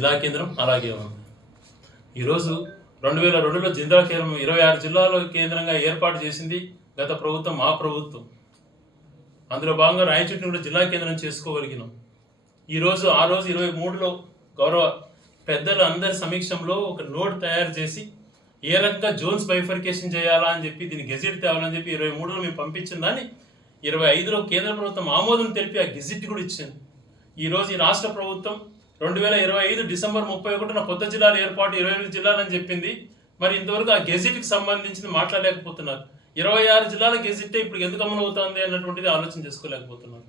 జిల్లా కేంద్రం అలాగే ఉంది. ఈరోజు 2002లో జిల్లా కేంద్రం 26 జిల్లాల కేంద్రంగా ఏర్పాటు చేసింది గత ప్రభుత్వం, మా ప్రభుత్వం. అందులో భాగంగా రాయచోటిని కూడా జిల్లా కేంద్రం చేసుకోగలిగినాం. ఈరోజు ఆ రోజు 23లో గౌరవ పెద్దలు అందరి సమీక్షంలో ఒక నోట్ తయారు చేసి ఏ రకంగా జోన్స్ బైఫర్కేషన్ చేయాలా అని చెప్పి దీన్ని గెజిట్ తేవాలని చెప్పి 23లో మేము పంపించిన దాన్ని 25లో కేంద్ర ప్రభుత్వం ఆమోదం తెలిపి ఆ గెజిట్ కూడా ఇచ్చింది. ఈరోజు ఈ రాష్ట్ర ప్రభుత్వం 2025 డిసెంబర్ 31న కొత్త జిల్లాల ఏర్పాటు 28 జిల్లాలని చెప్పింది. మరి ఇంతవరకు ఆ గెజిట్కి సంబంధించింది మాట్లాడలేకపోతున్నారు. 26 జిల్లాల గెజిట్ ఇప్పుడు ఎందుకు అమలు అవుతుంది అన్నటువంటిది ఆలోచన చేసుకోలేకపోతున్నారు.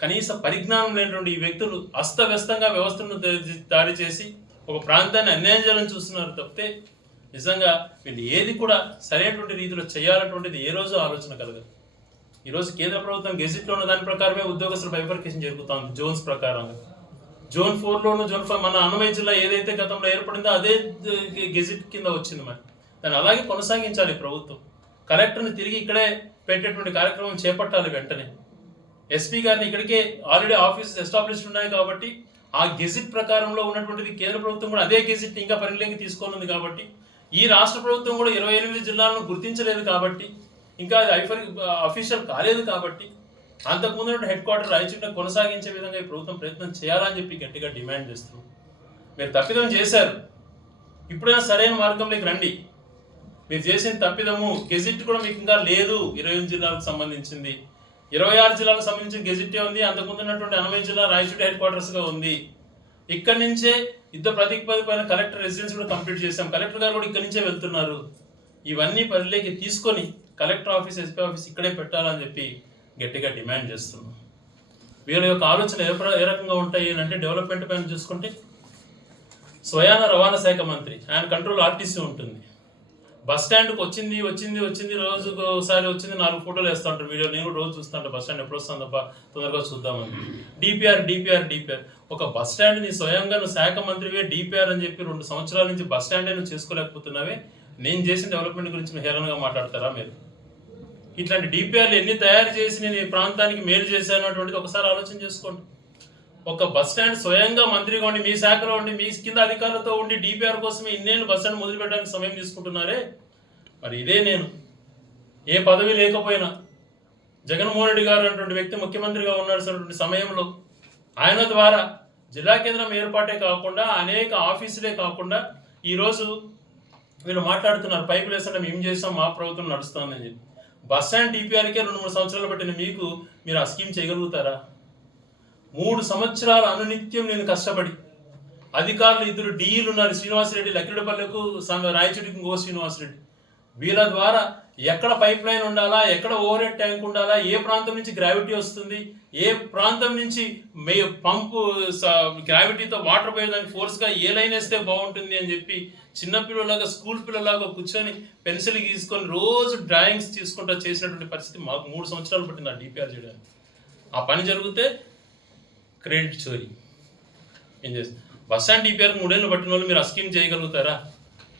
కనీస పరిజ్ఞానం లేనటువంటి ఈ వ్యక్తులు అస్తవ్యస్తంగా వ్యవస్థను దారి చేసి ఒక ప్రాంతాన్ని అన్యాయం చేయాలని చూస్తున్నారు తప్పితే నిజంగా వీళ్ళు ఏది కూడా సరైనటువంటి రీతిలో చేయాలన్నటువంటిది ఏ రోజు ఆలోచన కలగదు. ఈరోజు కేంద్ర ప్రభుత్వం గెజిట్లో ఉన్న దాని ప్రకారమే ఉద్యోగస్తుల బైఫర్కేషన్ జరుగుతుంది. జోన్స్ ప్రకారంగా జోన్ 4లోను జోన్ 5 మన అన్నమయ్య జిల్లా ఏదైతే గతంలో ఏర్పడిందో అదే గెజిట్ కింద వచ్చింది. మరి దాన్ని అలాగే కొనసాగించాలి ప్రభుత్వం. కలెక్టర్ని తిరిగి ఇక్కడే పెట్టేటువంటి కార్యక్రమం చేపట్టాలి వెంటనే. ఎస్పీ గారిని ఇక్కడికే ఆల్రెడీ ఆఫీసెస్ ఎస్టాబ్లిష్డ్ ఉన్నాయి కాబట్టి ఆ గెజిట్ ప్రకారంలో ఉన్నటువంటిది కేంద్ర ప్రభుత్వం కూడా అదే గెజిట్ ఇంకా పరిగణలోకి తీసుకోనుంది కాబట్టి ఈ రాష్ట్ర ప్రభుత్వం కూడా 28 జిల్లాలను గుర్తించలేదు కాబట్టి ఇంకా అది అఫీషియల్ కాలేదు కాబట్టి అంతకుముందు హెడ్ క్వార్టర్ రాయచూటిని కొనసాగించే విధంగా ఈ ప్రభుత్వం ప్రయత్నం చేయాలని చెప్పి గట్టిగా డిమాండ్ చేస్తున్నాం. మీరు తప్పిదం చేశారు, ఇప్పుడైనా సరైన మార్గంలోకి రండి. మీరు చేసిన తప్పిదము గెజిట్ కూడా మీకు ఇంకా లేదు. 28 జిల్లాలకు సంబంధించింది 26 జిల్లాలకు సంబంధించిన గెజిటే ఉంది. అంతకుముందు ఉన్నటువంటి అన్నమయ్య జిల్లా రాయచూటి హెడ్ క్వార్టర్స్గా ఉంది. ఇక్కడి నుంచే యుద్ధ ప్రతిపాదన కలెక్టర్ రెసిడెన్స్ కూడా కంప్లీట్ చేశాం. కలెక్టర్ గారు కూడా ఇక్కడి నుంచే వెళ్తున్నారు. ఇవన్నీ పరిధిలోకి తీసుకొని కలెక్టర్ ఆఫీస్, ఎస్పీ ఆఫీస్ ఇక్కడే పెట్టాలని చెప్పి గట్టిగా డిమాండ్ చేస్తున్నాం. వీళ్ళ యొక్క ఆలోచన ఏ రకంగా ఉంటాయి అంటే డెవలప్మెంట్ పైన చూసుకుంటే స్వయాన రవాణా శాఖ మంత్రి ఆయన కంట్రోల్ ఆర్టీసీ ఉంటుంది. బస్ స్టాండ్కి వచ్చింది రోజుకు ఒకసారి వచ్చింది 4 ఫోటోలు వేస్తూ ఉంటారు వీడియో. నేను రోజు చూస్తాను బస్ స్టాండ్ ఎప్పుడు వస్తుందప్ప తొందరగా చూద్దామని. డిపిఆర్ ఒక బస్ స్టాండ్ని స్వయంగా నువ్వు శాఖ మంత్రివే డిపిఆర్ అని చెప్పి 2 సంవత్సరాల నుంచి బస్ స్టాండే నువ్వు చేసుకోలేకపోతున్నావే. నేను చేసిన డెవలప్మెంట్ గురించి హేళనగా మాట్లాడతారా మీరు? ఇట్లాంటి డిపిఆర్లు ఎన్ని తయారు చేసి నేను ఈ ప్రాంతానికి మేలు చేశాను అటువంటిది ఒకసారి ఆలోచన చేసుకోండి. ఒక బస్ స్టాండ్ స్వయంగా మంత్రిగా ఉండి మీ శాఖలో ఉండి మీ కింద అధికారులతో ఉండి డిపిఆర్ కోసమే ఇన్నేళ్ళు బస్ స్టాండ్ మొదలుపెట్టడానికి సమయం తీసుకుంటున్నారే. మరి ఇదే నేను ఏ పదవి లేకపోయినా జగన్మోహన్ రెడ్డి గారు అటువంటి వ్యక్తి ముఖ్యమంత్రిగా ఉన్నటువంటి సమయంలో ఆయన ద్వారా జిల్లా కేంద్రం ఏర్పాటే కాకుండా అనేక ఆఫీసులే కాకుండా ఈరోజు వీళ్ళు మాట్లాడుతున్నారు పైపులు వేస్తుంటే మేము చేసాం, మా ప్రభుత్వం నడుస్తుందని చెప్పి. బస్ స్టాండ్ డిపిఆర్కే 2-3 సంవత్సరాలు పట్టిన మీరు ఆ స్కీమ్ చేయగలుగుతారా? 3 సంవత్సరాలు అనునిత్యం నేను కష్టపడి అధికారులు 2 డీఈలు ఉన్నారు, శ్రీనివాసరెడ్డి లక్కిడిపల్లెకు, రాయచోటికి ఇంకో శ్రీనివాసరెడ్డి. వీళ్ళ ద్వారా ఎక్కడ పైప్ లైన్ ఉండాలా, ఎక్కడ ఓవర్ హెడ్ ట్యాంక్ ఉండాలా, ఏ ప్రాంతం నుంచి గ్రావిటీ వస్తుంది, ఏ ప్రాంతం నుంచి పంపు గ్రావిటీతో వాటర్ పోయేదానికి ఫోర్స్గా ఏ లైన్ వేస్తే బాగుంటుంది అని చెప్పి చిన్నపిల్లలాగా స్కూల్ పిల్లలాగా కూర్చొని పెన్సిల్ గీసుకొని రోజు డ్రాయింగ్స్ తీసుకుంటూ చేసినటువంటి పరిస్థితి మాకు 3 సంవత్సరాలు పట్టింది ఆ డిపిఆర్ చేయడానికి. ఆ పని జరిగితే క్రెడిట్ చోరీ ఏం చేస్తారు? బస్ స్టాండ్ డిపిఆర్కి 3 ఏళ్ళు పట్టిన వాళ్ళు మీరు ఆ స్కీమ్ చేయగలుగుతారా?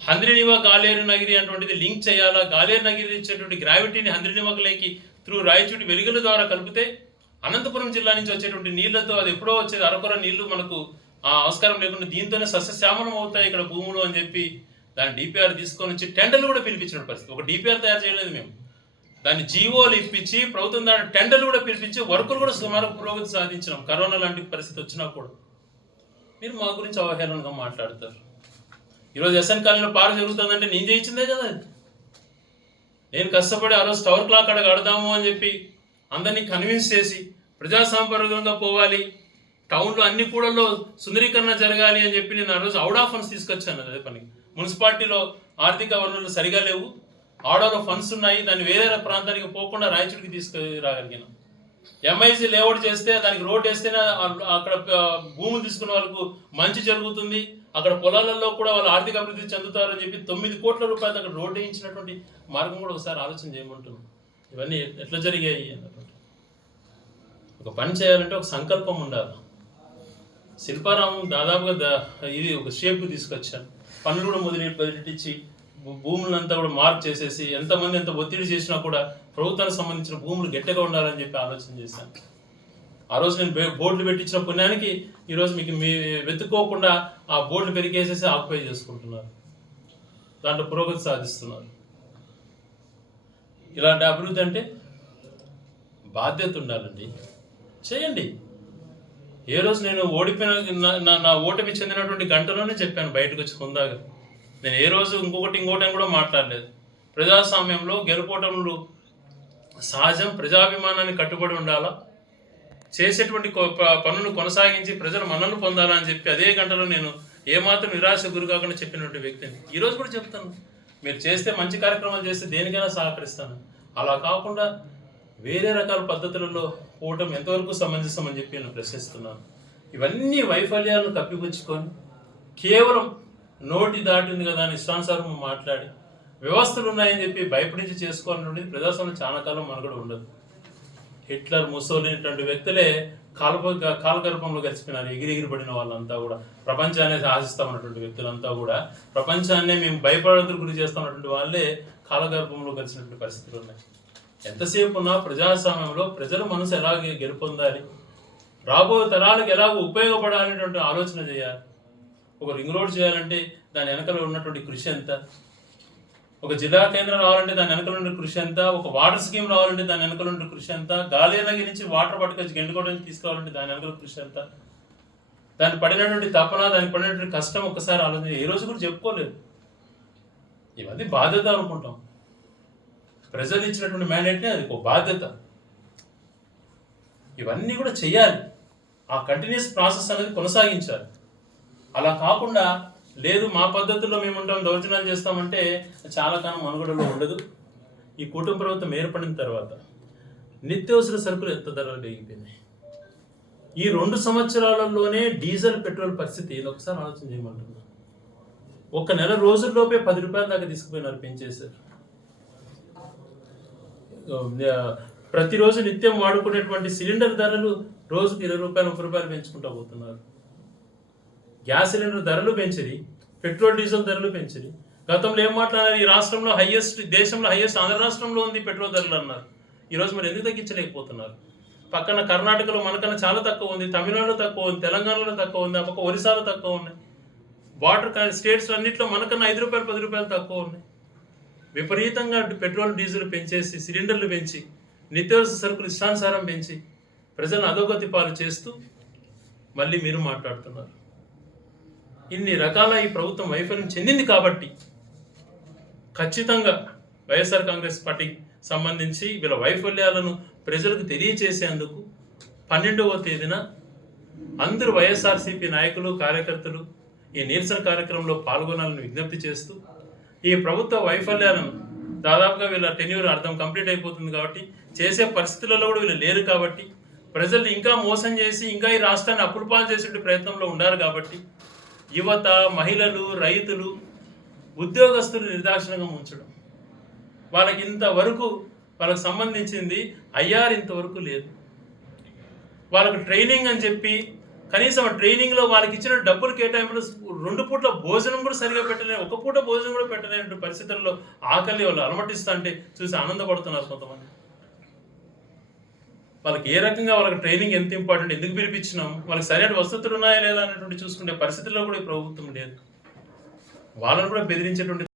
హంద్రినివా గాలేరు నగిరి అటువంటిది లింక్ చేయాలా? గాలేరు నగిరి ఇచ్చేటువంటి గ్రావిటీని హంద్రినివాకి త్రూ రాయచూటి వెలుగుల ద్వారా కలిపితే అనంతపురం జిల్లా నుంచి వచ్చేటువంటి నీళ్లతో అది ఎప్పుడో వచ్చేది అరకొర నీళ్లు మనకు ఆ ఆస్కారం లేకుండా దీంతోనే సస్యశ్యామలం అవుతాయి ఇక్కడ భూములు అని చెప్పి దాని డిపిఆర్ తీసుకొని వచ్చి టెండర్లు కూడా పిలిపించిన పరిస్థితి. ఒక డిపిఆర్ తయారు చేయలేదు మేము, దాన్ని జీవోలు ఇప్పించి ప్రభుత్వం దాని టెండర్లు కూడా పిలిపించి వర్కులు కూడా సుమారు పురోగతి సాధించినాం. కరోనా లాంటి పరిస్థితి వచ్చినా కూడా మీరు మా గురించి అవహేళనగా మాట్లాడతారు. ఈరోజు ఎస్ఎన్ కాలనీలో పార్క్ జరుగుతుందంటే నేను చేయించిందే కదా. నేను కష్టపడి ఆ రోజు టవర్ క్లాక్ అక్కడ కడదాము అని చెప్పి అందరినీ కన్విన్స్ చేసి ప్రజాసంపర్కంగా పోవాలి, టౌన్లో అన్ని కూడల్లో సుందరీకరణ జరగాలి అని చెప్పి నేను ఆ రోజు అవుట్ ఆఫ్ ఫండ్స్ తీసుకొచ్చాను. అదే పని మున్సిపాలిటీలో ఆర్థిక వనరులు సరిగా లేవు, ఆర్డర్లో ఫండ్స్ ఉన్నాయి, దాన్ని వేరే ప్రాంతానికి పోకుండా రాయచూడికి తీసుకురాగలిగాను. ఎంఐసి లేఅవుట్ చేస్తే దానికి రోడ్ వేస్తేనే అక్కడ భూములు తీసుకున్న వాళ్ళకు మంచి జరుగుతుంది, అక్కడ పొలాలలో కూడా వాళ్ళు ఆర్థిక అభివృద్ధి చెందుతారు అని చెప్పి 9 కోట్ల రూపాయలు అక్కడ రోడ్డు వేయించినటువంటి మార్గం కూడా ఒకసారి ఆలోచన చేయమంటున్నాం. ఇవన్నీ ఎట్లా జరిగాయి అన్నటువంటి ఒక పని చేయాలంటే ఒక సంకల్పం ఉండాలి. శిల్పారామం దాదాపుగా ఇది ఒక షేప్కి తీసుకొచ్చాను. పనులు కూడా మొదలెట్టించి భూములంతా కూడా మార్క్ చేసేసి ఎంతమంది ఎంత ఒత్తిడి చేసినా కూడా ప్రభుత్వానికి సంబంధించిన భూములు గట్టిగా ఉండాలని చెప్పి ఆలోచన చేశాను. ఆ రోజు నేను బోర్డులు పెట్టించిన పుణ్యానికి ఈరోజు మీకు మీ వెతుక్కోకుండా ఆ బోర్డులు పెరిగేసేసి ఆక్యుపై చేసుకుంటున్నారు, దాంట్లో పురోగతి సాధిస్తున్నారు. ఇలాంటి అభివృద్ధి అంటే బాధ్యత ఉండాలండి, చేయండి. ఏ రోజు నేను ఓడిపోయిన నా ఓటమి చెందినటువంటి గంటలోనే చెప్పాను బయటకు వచ్చి హుందాగా. నేను ఏ రోజు ఇంకొకటి అని కూడా మాట్లాడలేదు. ప్రజాస్వామ్యంలో గెలుపోవటంలో సహజం, ప్రజాభిమానాన్ని కట్టుబడి ఉండాలా, చేసేటువంటి పనులు కొనసాగించి ప్రజల మన్నలు పొందాలని చెప్పి అదే గంటలో నేను ఏమాత్రం నిరాశ గురి కాకుండా చెప్పినటువంటి వ్యక్తిని ఈరోజు కూడా చెప్తాను. మీరు చేస్తే మంచి కార్యక్రమాలు చేస్తే దేనికైనా సహకరిస్తాను. అలా కాకుండా వేరే రకాల పద్ధతులలో పోవటం ఎంతవరకు సమంజసం అని చెప్పి నేను ప్రశ్నిస్తున్నాను. ఇవన్నీ వైఫల్యాలను కప్పిపుచ్చుకొని కేవలం నోటి దాటింది కదా అని ఇష్టానుసారం మాట్లాడి వ్యవస్థలు ఉన్నాయని చెప్పి భయపడించి చేసుకోవాలనేది ప్రజాస్వామ్యం చాలా కాలం మనకు ఉండదు. హిట్లర్, ముసోలిని ఇటువంటి వ్యక్తులే కాలగర్భంలో కలిసిపోయినారు. ఎగిరిపడిన వాళ్ళంతా కూడా ప్రపంచాన్ని ఆశిస్తామన్నటువంటి వ్యక్తులంతా కూడా ప్రపంచాన్నే మేము భయపడేందుకు గురి చేస్తామన్నటువంటి వాళ్ళే కాలగర్భంలో కలిసినటువంటి పరిస్థితులు ఉన్నాయి. ఎంతసేపు ఉన్నా ప్రజాస్వామ్యంలో ప్రజల మనసు ఎలాగే గెలుపొందాలి, రాబోయే తరాలకు ఎలాగో ఉపయోగపడాలనేటువంటి ఆలోచన చేయాలి. ఒక రింగ్ రోడ్ చేయాలంటే దాని వెనకలో ఉన్నటువంటి కృషి ఎంత, ఒక జిల్లా కేంద్రం రావాలంటే దాని వెనకల ఉండే కృషి ఎంత, ఒక వాటర్ స్కీమ్ రావాలంటే దాని వెనకల ఉండే కృషి ఎంత, గాలేనగి నుంచి వాటర్ పట్టుకొచ్చి గెండుకోట నుంచి తీసుకురావాలంటే దాని వెనకల కృషి ఎంత, దాన్ని పడినటువంటి తపన, దానికి పడినటువంటి కష్టం ఒక్కసారి ఆలోచన ఏ రోజు కూడా చెప్పుకోలేదు. ఇవన్నీ బాధ్యత అనుకుంటాం. ప్రజలు ఇచ్చినటువంటి మ్యాండేట్ని అది ఒక బాధ్యత. ఇవన్నీ కూడా చెయ్యాలి. ఆ కంటిన్యూస్ ప్రాసెస్ అనేది కొనసాగించాలి. అలా కాకుండా లేదు మా పద్ధతుల్లో మేము ఉంటాం, దౌర్జన్యాలు చేస్తామంటే చాలా కాలం మనుగడలో ఉండదు. ఈ కుటుంబ ప్రభుత్వం ఏర్పడిన తర్వాత నిత్యావసర సరుకులు ఎంత ధరలు పెరిగిపోయినాయి. ఈ 2 సంవత్సరాలలోనే డీజిల్, పెట్రోల్ పరిస్థితి ఒకసారి ఆలోచన చేయమంటున్నాను. ఒక నెల రోజుల్లోపే 10 రూపాయల దాకా తీసుకుపోయినారు, పెంచేశారు. ప్రతిరోజు నిత్యం వాడుకునేటువంటి సిలిండర్ ధరలు రోజుకు 20 రూపాయలు, 30 రూపాయలు పెంచుకుంటూ పోతున్నారు. గ్యాస్ సిలిండర్ ధరలు పెంచిరి, పెట్రోల్ డీజిల్ ధరలు పెంచిరి. గతంలో ఏం మాట్లాడారు, ఈ రాష్ట్రంలో హైయెస్ట్, దేశంలో హైయెస్ట్ ఆంధ్ర రాష్ట్రంలో ఉంది పెట్రోల్ ధరలు అన్నారు. ఈరోజు మరి ఎందుకు తగ్గించలేకపోతున్నారు? పక్కన కర్ణాటకలో మనకన్నా చాలా తక్కువ ఉంది, తమిళనాడులో తక్కువ ఉంది, తెలంగాణలో తక్కువ ఉంది, ఆ పక్క ఒరిస్సాలో తక్కువ ఉన్నాయి. వాటర్ స్టేట్స్ అన్నింటిలో మనకన్నా 5 రూపాయలు, 10 రూపాయలు తక్కువ ఉన్నాయి. విపరీతంగా పెట్రోల్ డీజిల్ పెంచేసి, సిలిండర్లు పెంచి, నిత్యావసర సరుకులు ఇష్టానుసారం పెంచి ప్రజలను అధోగతి పాలు చేస్తూ మళ్ళీ మీరు మాట్లాడుతున్నారు. ఇన్ని రకాల ఈ ప్రభుత్వం వైఫల్యం చెందింది కాబట్టి ఖచ్చితంగా వైఎస్ఆర్ కాంగ్రెస్ పార్టీకి సంబంధించి వీళ్ళ వైఫల్యాలను ప్రజలకు తెలియచేసేందుకు 12వ తేదీన అందరూ వైఎస్ఆర్సీపీ నాయకులు, కార్యకర్తలు ఈ నిరసన కార్యక్రమంలో పాల్గొనాలని విజ్ఞప్తి చేస్తూ, ఈ ప్రభుత్వ వైఫల్యాలను దాదాపుగా వీళ్ళ టెన్యూర్ అర్థం కంప్లీట్ అయిపోతుంది కాబట్టి చేసే పరిస్థితులలో కూడా వీళ్ళు లేరు కాబట్టి ప్రజలు ఇంకా మోసం చేసి ఇంకా ఈ రాష్ట్రాన్ని అప్పుల పాలు చేసే ప్రయత్నంలో ఉన్నారు కాబట్టి యువత, మహిళలు, రైతులు, ఉద్యోగస్తులు నిర్దాక్షిణంగా ఉంచడం, వాళ్ళకి ఇంతవరకు వాళ్ళకి సంబంధించింది ఐఆర్ ఇంతవరకు లేదు. వాళ్ళకు ట్రైనింగ్ అని చెప్పి కనీసం ఆ ట్రైనింగ్లో వాళ్ళకి ఇచ్చిన డబ్బులు కేటాయింపులు 2 పూట్ల భోజనం కూడా సరిగా పెట్టలేని, 1 పూట భోజనం కూడా పెట్టలేని పరిస్థితుల్లో ఆకలి వాళ్ళు అలమటిస్తా అంటే చూసి ఆనందపడుతున్నారు కొంతమంది. వాళ్ళకి ఏ రకంగా వాళ్ళకి ట్రైనింగ్ ఎంత ఇంపార్టెంట్, ఎందుకు పిలిపించినాం, వాళ్ళకి సరైన వసతులు ఉన్నాయా లేదా అనేటువంటి చూసుకునే పరిస్థితుల్లో కూడా ఈ ప్రభుత్వం లేదు. వాళ్ళని కూడా బెదిరించేటువంటి